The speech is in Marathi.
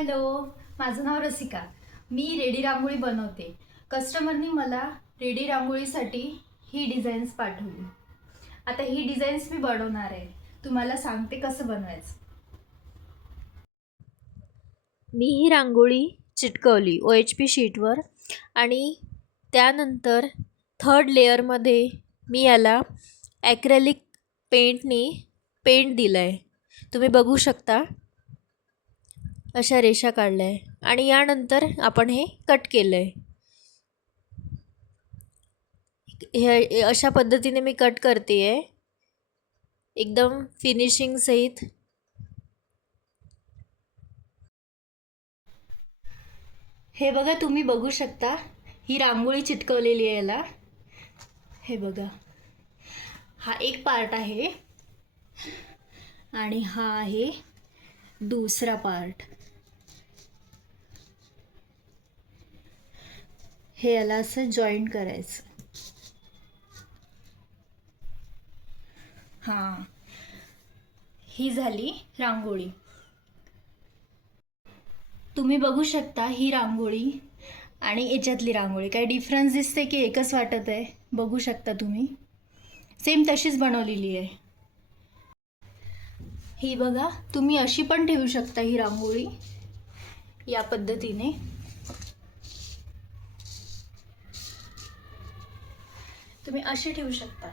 हॅलो, माझं नाव रसिका. मी रेडी रांगोळी बनवते. कस्टमरनी मला रेडी रांगोळीसाठी ही डिझाईन्स पाठवली. आता ही डिझाईन्स मी बनवणार आहे. तुम्हाला सांगते कसं बनवायचं. मी ही रांगोळी चिटकवली OHP शीटवर आणि त्यानंतर थर्ड लेअरमध्ये मी याला ॲक्रेलिक पेंटनी पेंट दिलं आहे. तुम्ही बघू शकता अशा रेषा काढल्या आहे आणि यानंतर आपण हे कट केलं आहे. हे अशा पद्धतीने मी कट करते आहे एकदम फिनिशिंग सहित. हे बघा, तुम्ही बघू शकता ही रांगोळी चिटकवलेली आहे याला. हे बघा, हा एक पार्ट आहे आणि हा आहे दुसरा पार्ट. हे याला असं जॉईंट करायचं. हां, ही झाली रांगोळी. तुम्ही बघू शकता ही रांगोळी आणि याच्यातली रांगोळी काय डिफरन्स दिसते की एकच वाटत आहे. बघू शकता तुम्ही, सेम तशीच बनवलेली आहे. ही बघा, तुम्ही अशी पण ठेवू शकता ही रांगोळी या पद्धतीने. तुम्ही अशी ठेवू शकता.